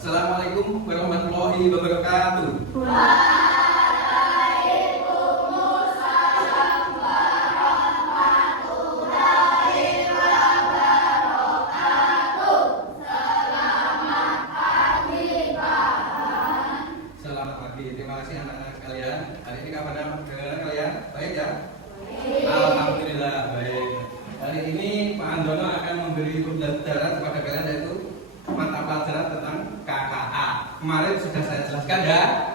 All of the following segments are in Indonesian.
Assalamualaikum warahmatullahi wabarakatuh. Waalaikumsalam warahmatullahi wabarakatuh. Selamat pagi Pak. Selamat pagi. Terima kasih anak-anak sekalian. Hari ini kabarnya kalian baik ya? Baik. Alhamdulillah baik. Hari ini Pak Andono akan memberi pembelajaran kepada kalian yaitu mata pelajaran tentang KKA. Kemarin sudah saya jelaskan ya.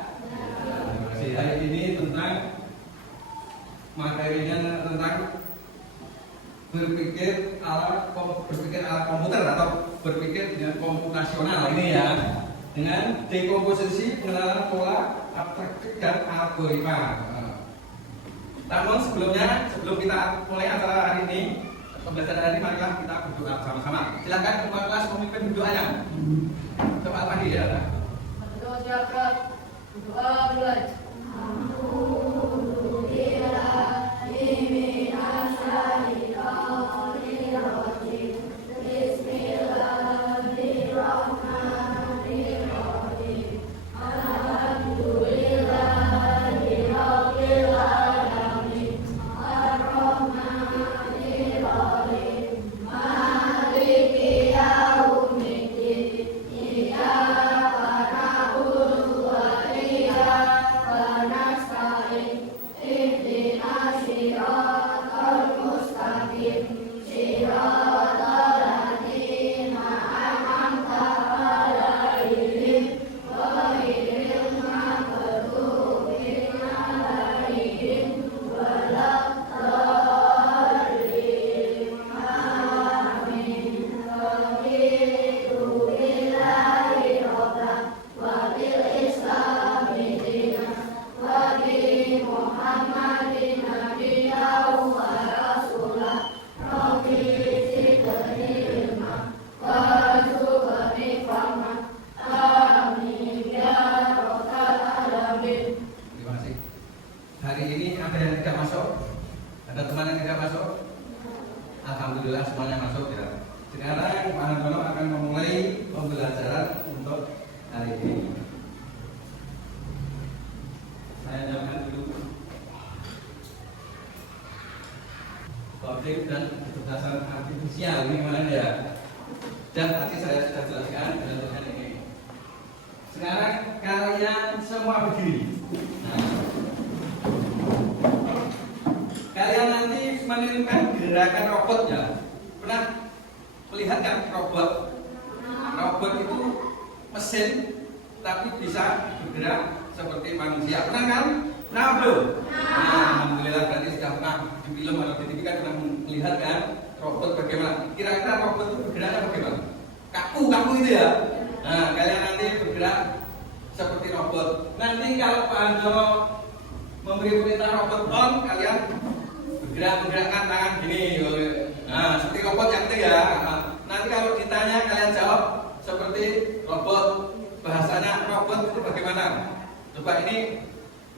Terima kasih. Hari ini tentang materinya tentang berpikir ala komputer atau berpikir dengan komputasional ini ya. Dengan dekomposisi, pengenalan pola, abstrak dan algoritma. Namun sebelum kita mulai acara hari ini, pembelajaran hari ini, marilah kita berdoa sama-sama. Silakan ketua kelas memimpin berdoanya. Coba pagi ya. Berdoa siapa? Berdoa mulai. Hari ini ada yang tidak masuk? Ada teman yang tidak masuk? Alhamdulillah semuanya masuk ya. Sekarang Pak Andono akan memulai pembelajaran untuk hari ini. Saya nyalakan dulu. Coding dan kecerdasan artifisial ini kemarin ya. Dan tadi saya sudah jelaskan dengan ini. Sekarang kalian semua berdiri. Kalian nanti menirukan gerakan robot ya. Pernah melihat kan robot? Robot itu mesin tapi bisa bergerak seperti manusia. Pernah kan? Pernah belum? Alhamdulillah berarti sudah pernah di film atau di TV kan pernah melihat kan robot bagaimana? Kira-kira robot itu bergeraknya bagaimana? Kaku itu ya. Nah, kalian nanti bergerak seperti robot. Nanti kalau Pak Andono memberi perintah robot on, kalian menggerakkan tangan gini. Nah, seperti robot yang itu ya. Nanti kalau ditanya kalian jawab seperti robot. Bahasanya robot itu bagaimana? Coba ini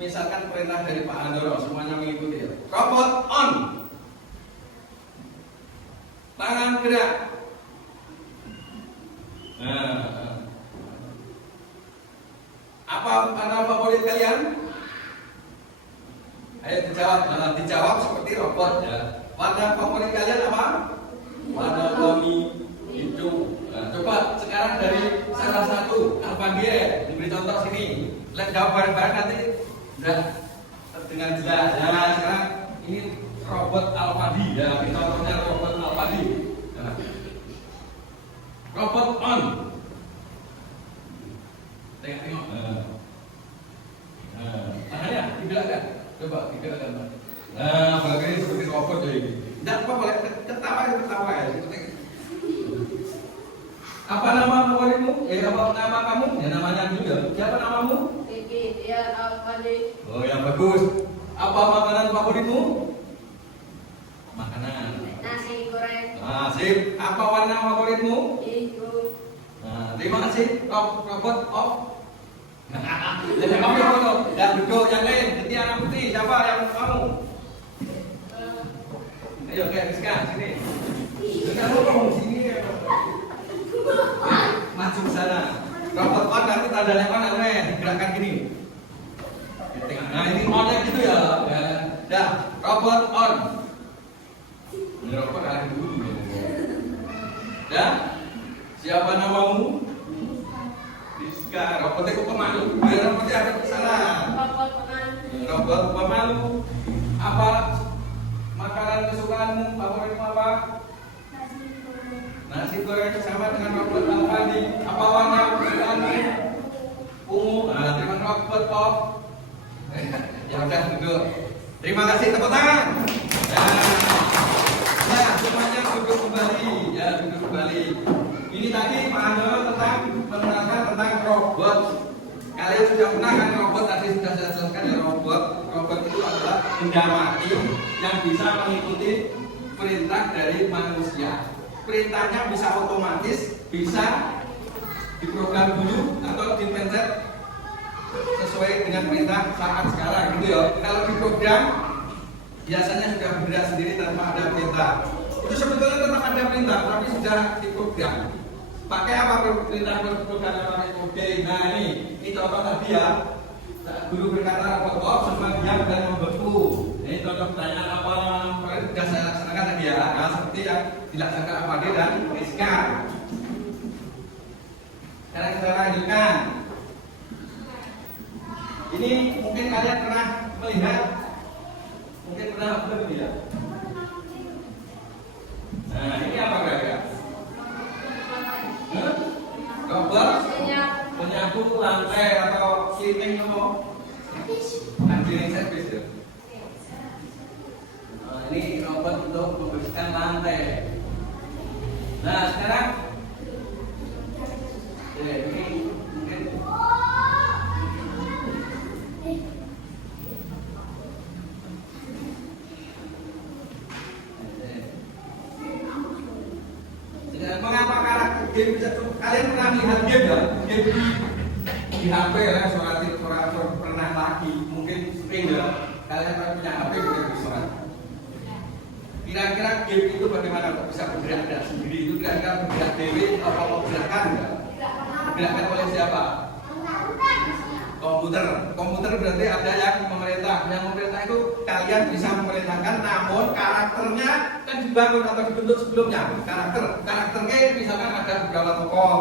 misalkan perintah dari Pak Andono, semuanya mengikuti ya. Robot on. Tangan gerak. Apa warna favorit kalian? Ayo dijawab seperti robot ya. Warna favorit kalian apa? Warna kuning, hijau. Nah, coba sekarang dari salah satu Alfandie diberi contoh sini. Lihat jawab bareng-bareng nanti sudah dengan jelas. Nah, sekarang ini robot Alfandi ya. Contohnya robot Alfandi. Nah, Robot on. Tengok. Tangannya digerakkan. Coba digerakkan. Nah, kalau ini seperti robot jadi. Tidak apa boleh ketawa ya. Apa nama favoritmu? Apa nama kamu? Ya namanya juga. Siapa namamu? Kiki Tian Alfandi. Oh, yang bagus. Apa makanan favoritmu? Makanan. Nasi goreng. Nah, sip. Apa warna favoritmu? Hijau. Nah, terima kasih. Robot off. Jadi kamu yang foto. Dan duduk yang lain. Jadi anak putih. Siapa yang kamu? Ayo, Rizka, sini. Kamu ngomong sini ya. Maju ke sana. Robot on nanti tandanya on aneh. Gerakan gini. Nah, ini on-nya gitu ya. Dah, robot on. Ini robot kalian dulu. Dah. Siapa namamu? Rizka. Robotnya kok pemalu? Biar robotnya ada ke sana. Robot pemalu. Robot pemalu. Apa makanan kesukaanmu? Favoritmu apa? Nasi goreng sama dengan robot Alfandi. Apa warna kesukaanmu? Ungu. Nah, terima robot off. Ya udah duduk. Terima kasih, tepuk tangan. Nah, semuanya duduk kembali. Ya, duduk kembali. Ini tadi Pak Andono tentang menerangkan tentang robot. Kalian sudah pernah kan robot tadi sudah saya jelaskan ya robot. Robot itu adalah benda mati yang bisa mengikuti perintah dari manusia. Perintahnya bisa otomatis, bisa diprogram dulu atau dipencet sesuai dengan perintah saat sekarang gitu ya. Kalau diprogram biasanya sudah bergerak sendiri tanpa ada perintah. Itu sebetulnya tetap ada perintah tapi sudah diprogram. Pakai apa perintah programnya? Pakai coding. Nah ini contoh tadi ya. Guru berkata robot off sama diam dan membeku. Ini contoh pertanyaan apa yang sudah saya laksanakan tadi ya. Nah, seperti yang dilaksanakan Afandi dan Rizka. Sekarang kita lanjutkan. Ini mungkin kalian pernah melihat, mungkin pernah belum ya. Nah ini apa kira-kira? Robot penyapu lantai atau cleaning cleaning service ya. Nah, ini robot untuk membersihkan lantai. Nah sekarang ya, ini mungkin mengapa karakter game bisa kalian pernah lihat game ya? Game di HP ya, suara pernah lagi mungkin sering ya. Kalian kan punya HP bisa suara. Kira-kira game itu bagaimana kok bisa bergerak sendiri? Itu kira-kira bergerak dewi atau mau gerakan enggak? Digerakkan oleh siapa? Komputer berarti ada yang memerintah. Yang memerintah itu kalian bisa memerintahkan, namun karakternya kan dibangun atau dibentuk sebelumnya. Karakternya misalkan ada beberapa tokoh.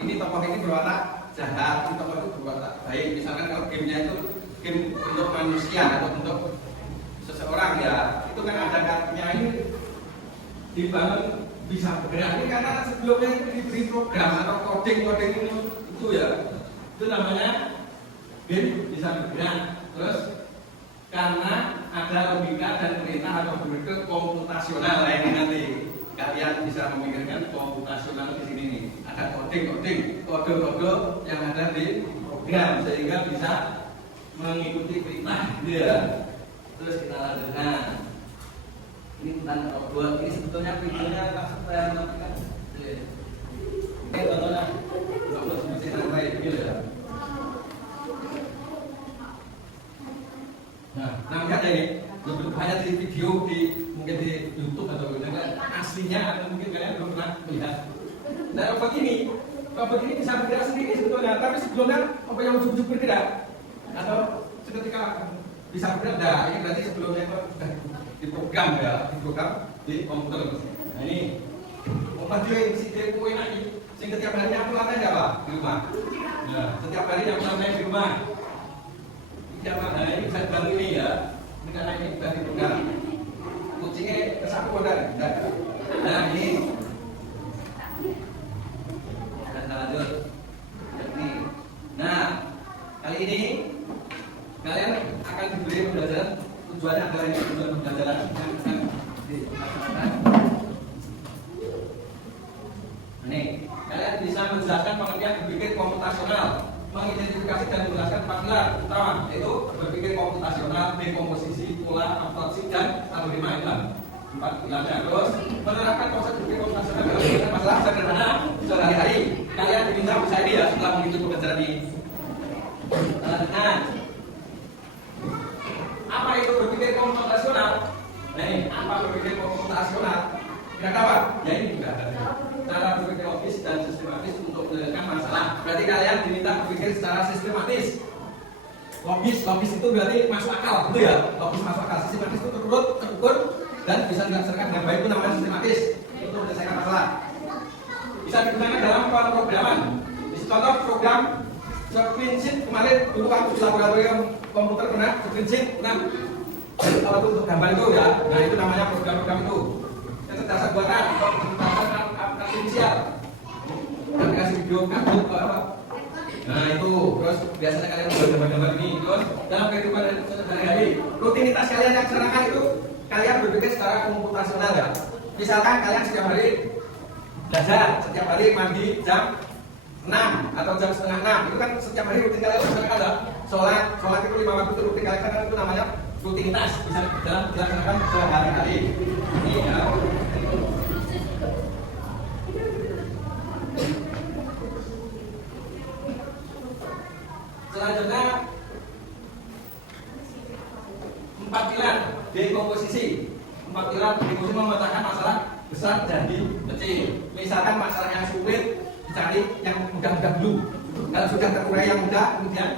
Ini tokoh ini berwatak jahat, ini tokoh itu berwatak baik. Misalkan kalau gamenya itu game untuk manusia atau untuk seseorang ya, itu kan ada karakternya ini dibangun bisa bergerak. Ini karena sebelumnya itu diberi program atau coding itu ya. Itu namanya game bisa bergerak. Terus karena ada logika dan perintah atau berpikir komputasional ini nanti kalian bisa memikirkan komputasional di sini nih. Ada kode-kode yang ada di program sehingga bisa mengikuti perintah gitu ya. Terus kita lanjutkan. Ini tentang robot. Ini sebetulnya videonya saya menonton. Ini contohnya robot mesin lantai gitu ya. Nah lihat ini, lebih banyak di video mungkin di YouTube atau aslinya atau mungkin kalian belum pernah melihat. Nah robot ini bisa bergerak sendiri sebetulnya, tapi sebelumnya apa yang ujung-ujung bergerak atau seketika bisa bergerak. Nah ini berarti sebelumnya itu sudah diprogram ya, di komputer. Nah ini obat dia si depo enak ini, setiap hari nyapu lantai nggak pak di rumah? Nah, setiap hari nyapu lantai di rumah. Jangan ini bisa bangun ini ya. Ini karena ini sudah diprogram. Kucingnya kesapu kan? Nah ini Belanda. Terus menerapkan konsep berpikir komputasional dalam menyelesaikan masalah sederhana sehari-hari. Kalian diminta bisa ini ya setelah mengikuti pembelajaran ini. Nah, apa itu berpikir komputasional? Nah, ini apa berpikir komputasional? Kira-kira apa? Ya ini juga ada. Cara berpikir logis dan sistematis untuk menyelesaikan masalah. Berarti kalian diminta berpikir secara sistematis. Logis itu berarti masuk akal, gitu ya? Logis masuk akal. Sistematis itu terurut, terukur, dan bisa dilaksanakan dengan baik, itu namanya sistematis untuk menyelesaikan masalah. Bisa digunakan dalam pemrograman. Contoh program Springsheet kemarin dulu waktu di laboratorium komputer pernah Springsheet pernah kalau itu untuk gambar itu ya. Nah itu namanya program-program itu. Kecerdasan buatan, kecerdasan artifisial, dan kasih video kabut apa. Nah itu, terus biasanya kalian membuat gambar-gambar ini. Terus dalam kehidupan sehari-hari, rutinitas kalian yang serangkan itu kalian berpikir secara komputasional ya. Misalkan kalian setiap hari belajar, setiap hari mandi jam 6 atau jam setengah 6, itu kan setiap hari rutin kalian laksanakan ada sholat itu 5 waktu itu rutin kalian kan itu namanya rutinitas, bisa dalam dilaksanakan sehari-hari. Ini ya. Selanjutnya 4 pilar dekomposisi. 4 pilar dekomposisi memecahkan masalah besar jadi kecil. Misalkan masalah yang sulit dicari yang mudah-mudah dulu. Kalau sudah terurai yang mudah, kemudian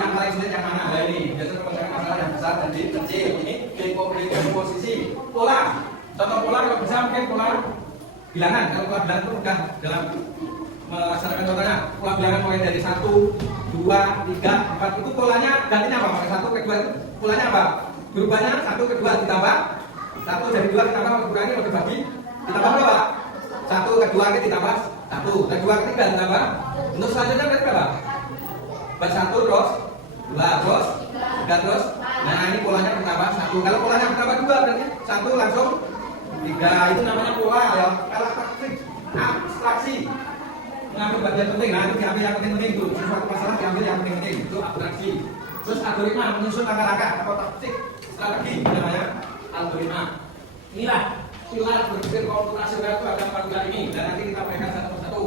yang paling sulit yang mana? Nah ini biasanya memecahkan masalah yang besar jadi kecil. Ini dekomposisi. Pola. Contoh pola kalau bisa mungkin pola bilangan. Kalau pola bilangan itu mudah dalam melaksanakan contohnya. Pola bilangan mulai dari 1, 2, 3, 4 itu polanya gantinya apa? Mulai 1 ke 2 itu polanya apa? Berubahnya 1 ke 2 ditambah 1 jadi 2 ditambah dikurangi atau dibagi ditambah berapa? 1 ke 2 ditambah 1 dan 2 ke 3 ditambah untuk selanjutnya berarti berapa? 1 terus 2 terus 3 terus nah ini polanya bertambah 1 kalau polanya bertambah 2 berarti 1 langsung 3 itu namanya pola ya. Kalau praktik abstraksi mengambil bagian penting, nah itu diambil yang penting-penting itu sesuatu masalah diambil yang penting-penting itu abstraksi. Terus algoritma menyusun langkah-langkah atau taktik strategi namanya algoritma. Inilah pilar berpikir komputasional itu ada 4 pilar ini dan nanti kita pegang satu persatu.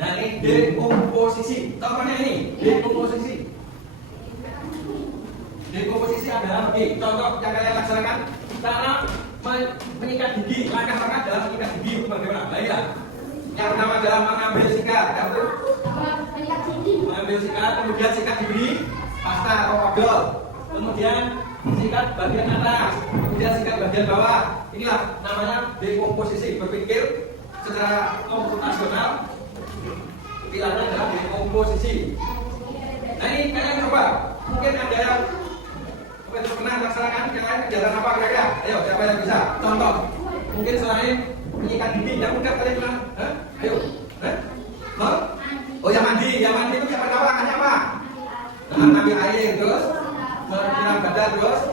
Nah ini dekomposisi. Contohnya ini dekomposisi. Dekomposisi adalah begini. Contoh yang kalian laksanakan cara menyikat gigi, langkah-langkah dalam menyikat gigi itu bagaimana? Nah, ya. Yang pertama adalah mengambil sikat, mengambil sikat, kemudian sikat diberi pasta atau odol, kemudian sikat bagian atas, kemudian sikat bagian bawah. Inilah namanya dekomposisi, berpikir secara komputasional. Pilarnya adalah dekomposisi. Nah ini kalian coba, mungkin ada yang pernah laksanakan kalian kegiatan apa kira-kira? Ayo siapa yang bisa? Contoh, mungkin selain menyikat gigi, yang mudah kalian pernah? Ayo, oh yang mandi itu yang pertama langkahnya apa? Nah, ambil air terus, menyiram badan terus,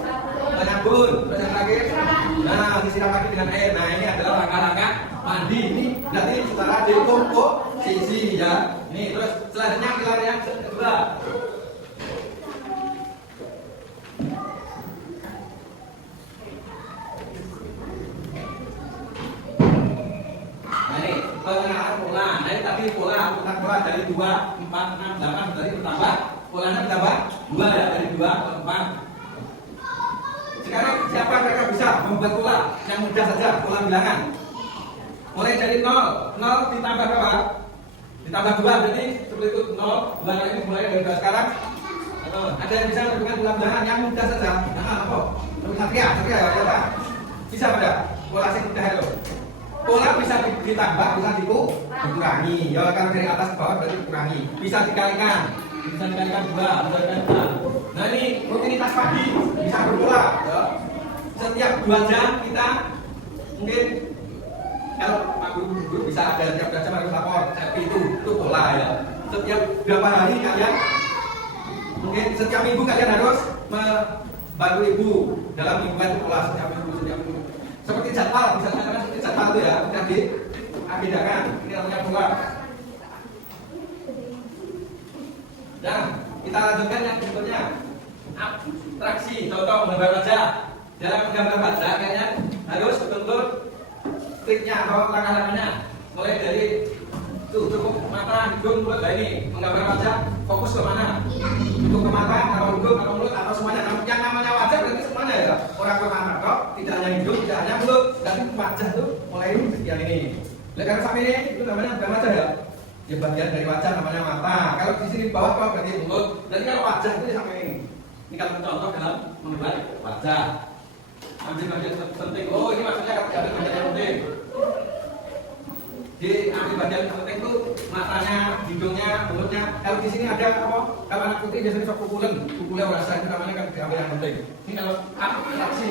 menyambun, terus yang terakhir, nah disiram lagi dengan air. Nah ini adalah langkah-langkah mandi. Ini berarti secara dekomposisi ya. Ini terus selanjutnya pilar yang kedua. Pengenalan pola. Nah ini tadi pola dari 2, 4, 6, 8 berarti bertambah. Polanya bertambah 2 ya, dari 2 ke 4. Sekarang siapa yang bisa membuat pola yang mudah saja, pola bilangan? Mulai dari 0 ditambah berapa? Ditambah 2 berarti seperti itu 0, 2 kali ini mulai dari 2 sekarang. Ada yang bisa melakukan pola bilangan yang mudah saja? Nah apa? Satria ya, bisa pada pola yang mudah itu. Pola bisa ditambah, bisa dikurangi. Ya kalau dari atas ke bawah berarti dikurangi. Bisa dikalikan 2, bisa dikalikan 2. Nah ini rutinitas pagi bisa berpola. Ya. Setiap 2 jam kita mungkin kalau Pak Guru bisa ada setiap 2 jam harus lapor. Tapi itu pola ya. Setiap berapa hari kalian mungkin setiap minggu kalian harus membantu ibu dalam mingguan itu pola setiap minggu. Seperti jadwal, misalnya seperti jadwal itu ya, sudah diagendakan. Ini namanya pola. Dan kita lanjutkan yang berikutnya, abstraksi. Contoh menggambar wajah. Dalam menggambar wajah, kayaknya harus betul-betul triknya atau langkah-langkahnya. Mulai dari tutup mata, hidung, mulut. Nah ini menggambar wajah, fokus ke mana? Tutup ke mata, atau hidung, atau mulut, atau semuanya. Yang namanya wajah berarti semuanya ya. Orang ke mata, kok tidak hanya hidung, tidak hanya mulut, dan wajah tuh mulai sekian ini. Nah, kalau sampai ini itu namanya bukan wajah ya. Ya bagian dari wajah namanya mata. Kalau di sini bawah kok berarti mulut. Jadi kalau wajah itu sampai ini. Ini kalau contoh dalam membuat wajah. Ambil bagian penting. Oh ini maksudnya kalau ambil bagian yang penting. Di ambil bagian penting itu matanya, hidungnya, mulutnya. Kalau di sini ada apa? Kalau anak putih biasanya sok pukulan rasa itu namanya kan diambil yang penting. Ini kalau aksi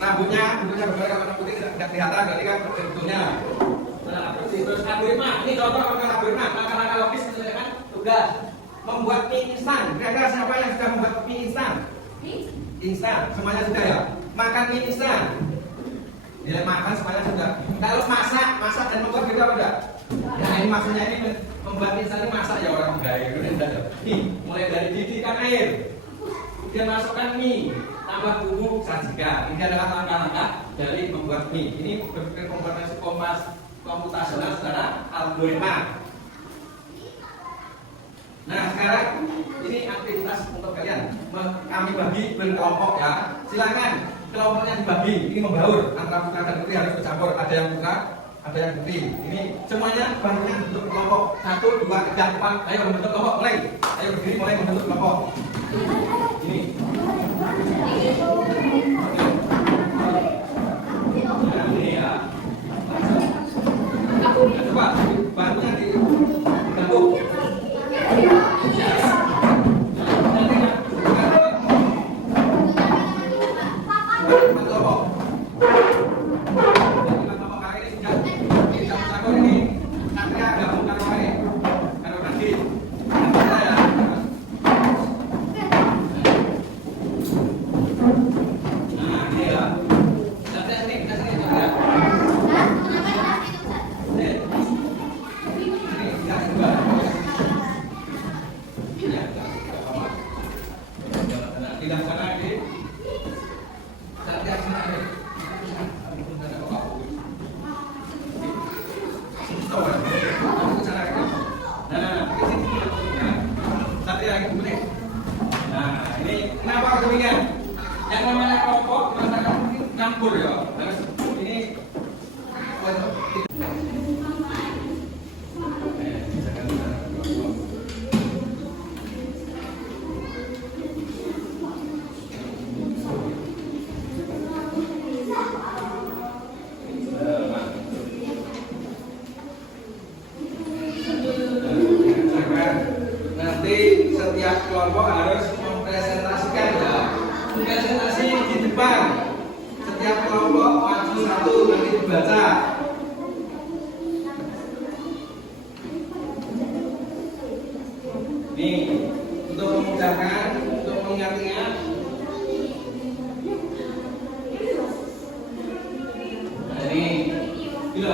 rambutnya berbeda kalau anak putih tidak kelihatan berarti kan hidungnya. Nah, terus algoritma. Ini contoh kalau algoritma, langkah-langkah logis menyelesaikan tugas. Membuat mie instan. Kira-kira siapa yang sudah membuat mie instan? Instan, semuanya sudah ya. Makan mie instan. Nilai makan semuanya sudah. Kalau masak dan membuat beda enggak? Nah ini maksudnya ini membuat mie instan ini masak ya orang gaya gitu. Nih, mulai dari didihkan air, kemudian masukkan mie, tambah bumbu, sajikan. Ini adalah langkah-langkah dari membuat mie. Ini berpikir komputasional secara algoritma. Nah sekarang ini aktivitas untuk kalian. Kami bagi berkelompok ya. Silakan kelompoknya dibagi. Ini membaur antara putra dan putri harus bercampur. Ada yang putra, ada yang putri. Ini semuanya barunya bentuk kelompok. 1, 2, 3, 4. Ayo membentuk kelompok. Mulai. Ayo berdiri mulai membentuk kelompok. Ini. Nah, ini ya. Coba barunya dibentuk. Yang namanya kelompok merasakan campur ya. Ini nanti setiap kelompok harus mempresentasikan ya. Presentasi di depan. Setiap kelompok maju satu nanti dibaca. Nih, untuk memudahkan, untuk mengingat-ingat. Nah, ini gitu.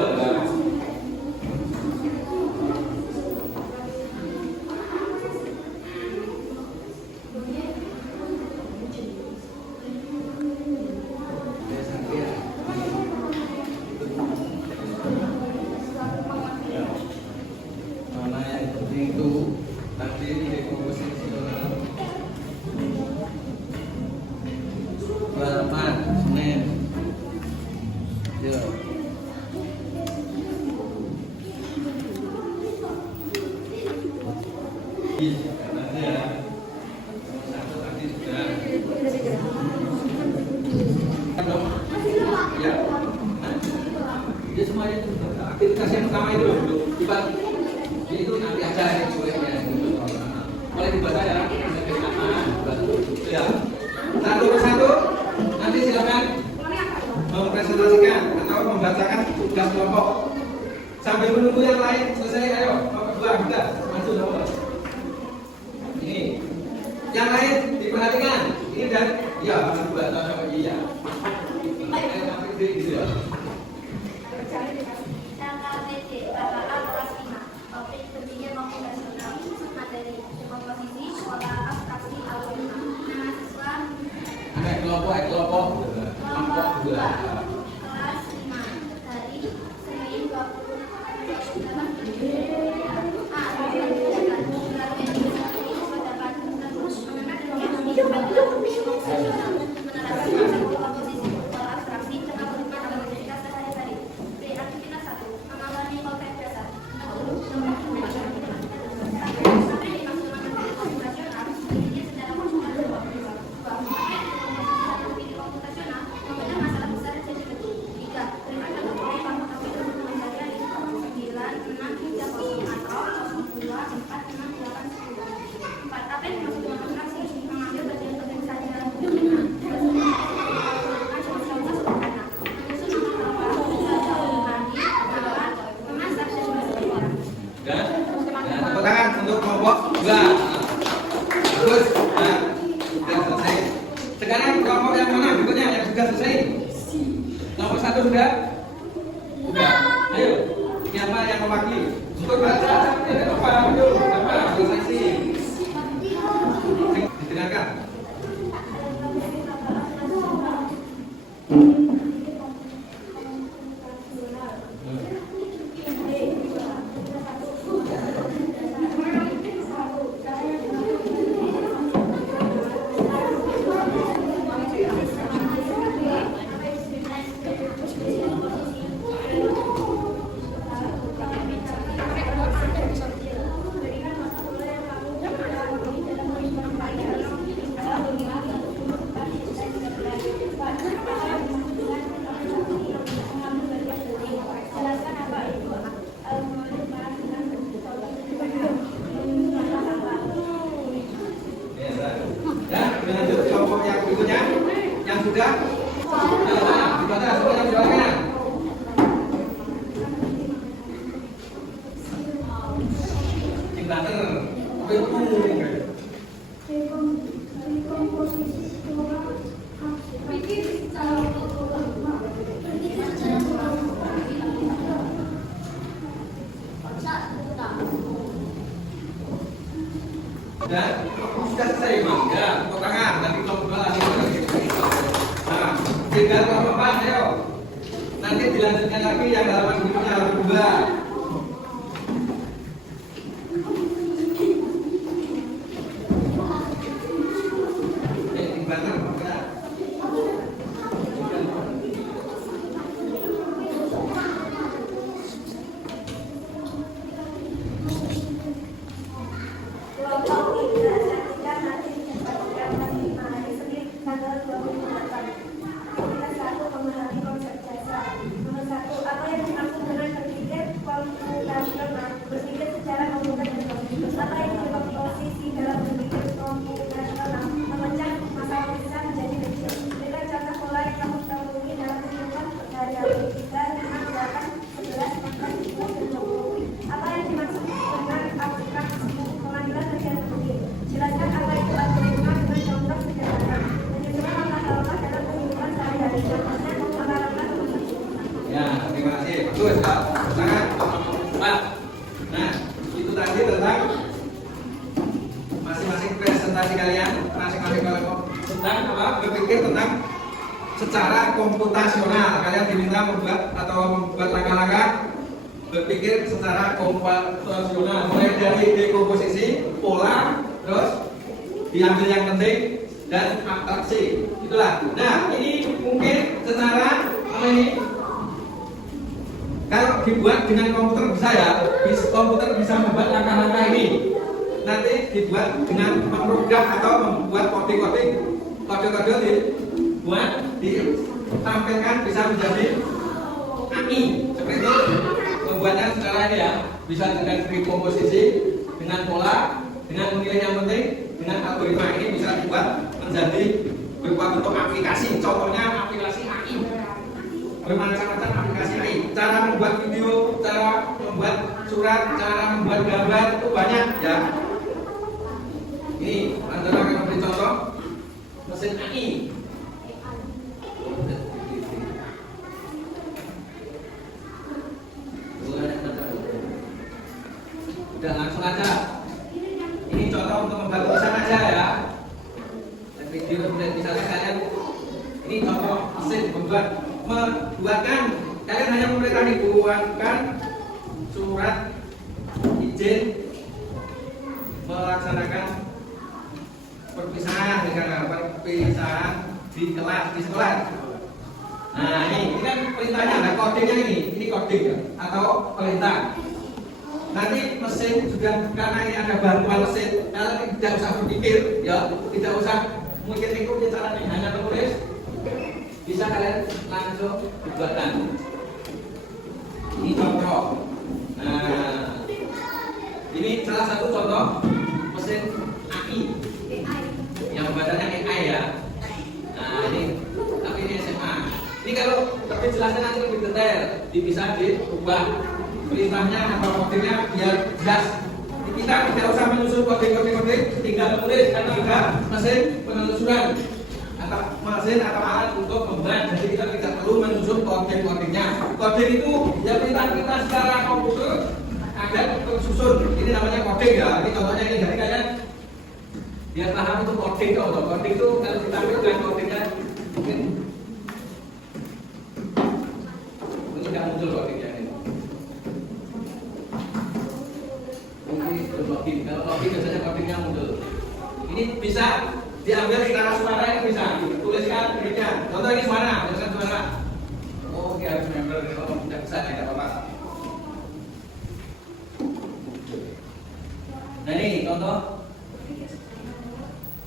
Itu nanti dekomposisional Rapat Senin ya. Nanti ya satu tadi sudah ya. Dia semuanya itu aktivitas yang pertama itu itu nanti aja yang suaranya gitu. Boleh dibaca ya. Ya. Satu persatu nanti silakan mempresentasikan atau membacakan tugas kelompok. Sambil menunggu yang lain selesai, ayo berdua kita maju dong. Ini yang lain diperhatikan. Ini dan ya berdua atau iya. Gitu ya. Kelompok 2. satu sudah? Sudah. Ayo, siapa yang mewakili? Untuk baca, ya apa? Ayo, siapa? Saksi. Didengarkan. Lanjut kelompok yang berikutnya, yang sudah dibaca semua yang jawabnya. Jembatan dan sudah selesai mas, ya tepuk tangan nanti kelompok dua lagi. Nah, tinggal kelompok 4 ayo. Nanti dilanjutkan lagi yang halaman berikutnya halaman 2. Bagus, Pak. Sangat. Pak. Nah, itu tadi tentang masing-masing presentasi kalian, masing-masing kelompok tentang apa? Berpikir tentang secara komputasional. Kalian diminta membuat atau membuat langkah-langkah berpikir secara komputasional, mulai dari dekomposisi, pola, terus diambil yang penting dan abstraksi. Itulah. Nah, ini mungkin secara apa ini? Kalau dibuat dengan komputer bisa ya, komputer bisa membuat langkah-langkah ini. Nanti dibuat dengan memprogram atau membuat kode-kode dibuat, ditampilkan bisa menjadi AI. Seperti itu membuatnya secara ini ya, bisa dengan dekomposisi, dengan pola, dengan memilih yang penting, dengan algoritma ini bisa dibuat menjadi berupa bentuk aplikasi. Contohnya aplikasi AI. Bermacam-macam aplikasi AI. Cara membuat video, cara membuat surat, cara membuat gambar itu banyak ya. Ini antara akan memberi contoh mesin AI. Udah langsung aja. Ini contoh untuk membuat tulisan aja ya. Video kemudian misalnya kalian ini contoh mesin membuatkan kalian hanya memberikan dibuatkan surat izin melaksanakan perpisahan di kelas di sekolah. Nah ini kan perintahnya, nah codingnya ini coding ya, atau perintah. Nanti mesin juga karena ini ada bantuan mesin, kalian tidak usah berpikir ya, tidak usah mungkin ikuti caranya, hanya menulis. Bisa kalian langsung dibuatkan. Ini contoh. Nah, ini salah satu contoh mesin AI. Yang badannya AI ya. Nah, ini tapi ini SMA. Ini kalau lebih jelasnya nanti lebih detail, bisa diubah perintahnya atau kodenya biar jelas. Kita tidak usah menyusun kode, tinggal menulis karena juga mesin penelusuran. atau mesin atau alat untuk membuat. Jadi kita tidak perlu menyusun kode-kodenya. Kode itu ya perintah-perintah secara komputer ada tersusun. Ini namanya kode ya. Ini contohnya ini. Jadi kalian biar paham itu coding itu. Coding itu kalau kita dengan codingnya mungkin tidak muncul codingnya ini. Mungkin belum login. Kalau login biasanya codingnya muncul. Ini bisa diambil secara suara, ini bisa tuliskan demikian. Contoh ini suara, tuliskan suara. Oh, dia harus member. Oh, tidak bisa, tidak apa-apa. Nah ini contoh.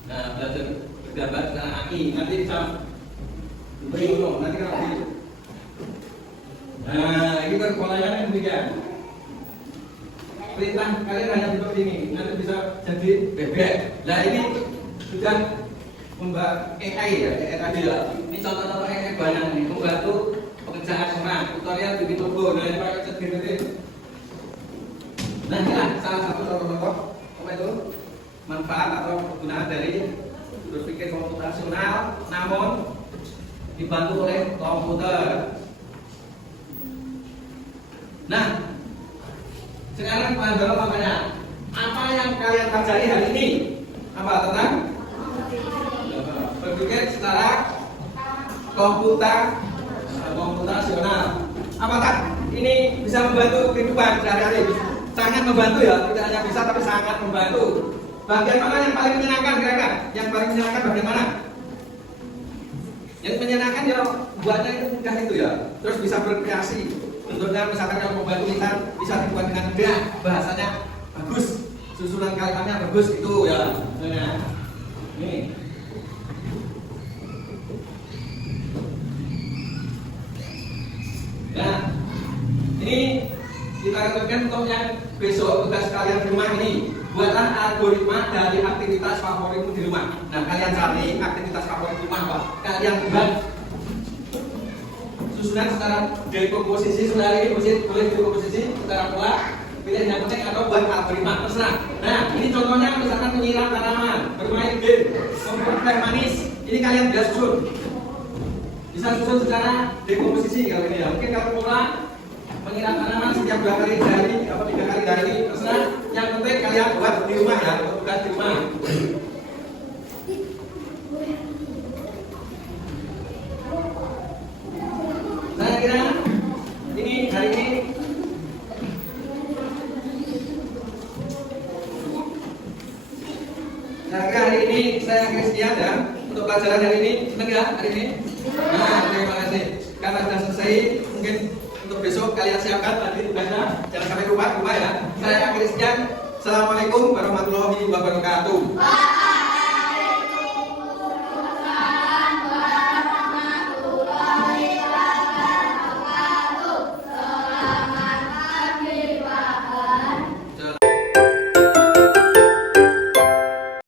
Nah, belajar bergambar secara aki. Nanti bisa bingung, nanti kalau di. Nah, ini kan polanya demikian. Perintah kalian hanya seperti ini. Nanti bisa jadi bebek. Nah ini sudah membuat AI ya, AI tadi ya. Ini contoh-contoh AI banyak nih. Membantu pekerjaan orang. Tutorial bikin logo. Nah ini pakai ChatGPT. Nah inilah salah satu contoh-contoh apa itu? Manfaat atau penggunaan dari berpikir komputasional namun dibantu oleh komputer. Nah, sekarang kalian jawab makanya apa yang kalian pelajari hari ini? Apa tentang berpikir secara komputasional? Apakah ini bisa membantu kehidupan sehari-hari? Sangat membantu ya, tidak hanya bisa tapi sangat membantu. Bagian mana yang paling menyenangkan kira-kira? Yang paling menyenangkan bagian mana? Yang menyenangkan ya buatnya itu mudah itu ya. Terus bisa berkreasi. Bentuknya misalkan kalau membantu kita bisa dibuat dengan mudah. Bahasanya bagus. Susunan kalimatnya bagus itu ya. Nah, ini. Nah, ini kita lakukan untuk yang besok tugas kalian di rumah ini. Buatlah algoritma dari aktivitas favoritmu di rumah. Nah, kalian cari aktivitas favorit rumah apa? Kalian buat susunan secara dekomposisi. Saudara ini boleh dekomposisi secara pola, pilih yang penting atau buat algoritma terserah. Nah, ini contohnya misalkan menyiram tanaman, bermain game, membuat teh manis. Ini kalian bisa susun. Bisa susun secara dekomposisi kalau ini ya. Mungkin kalau pola menyiram tanaman setiap 2 kali sehari atau 3 kali sehari terserah. Yang penting kalian buat di rumah ya, bukan di rumah. Saya kira ini hari ini saya Christian ya untuk pelajaran hari ini. Senang ya hari ini? Nah, terima kasih. Karena sudah selesai, mungkin untuk besok kalian siapkan tadi tugasnya. Jangan sampai lupa ya. Saya Christian. Assalamualaikum warahmatullahi wabarakatuh.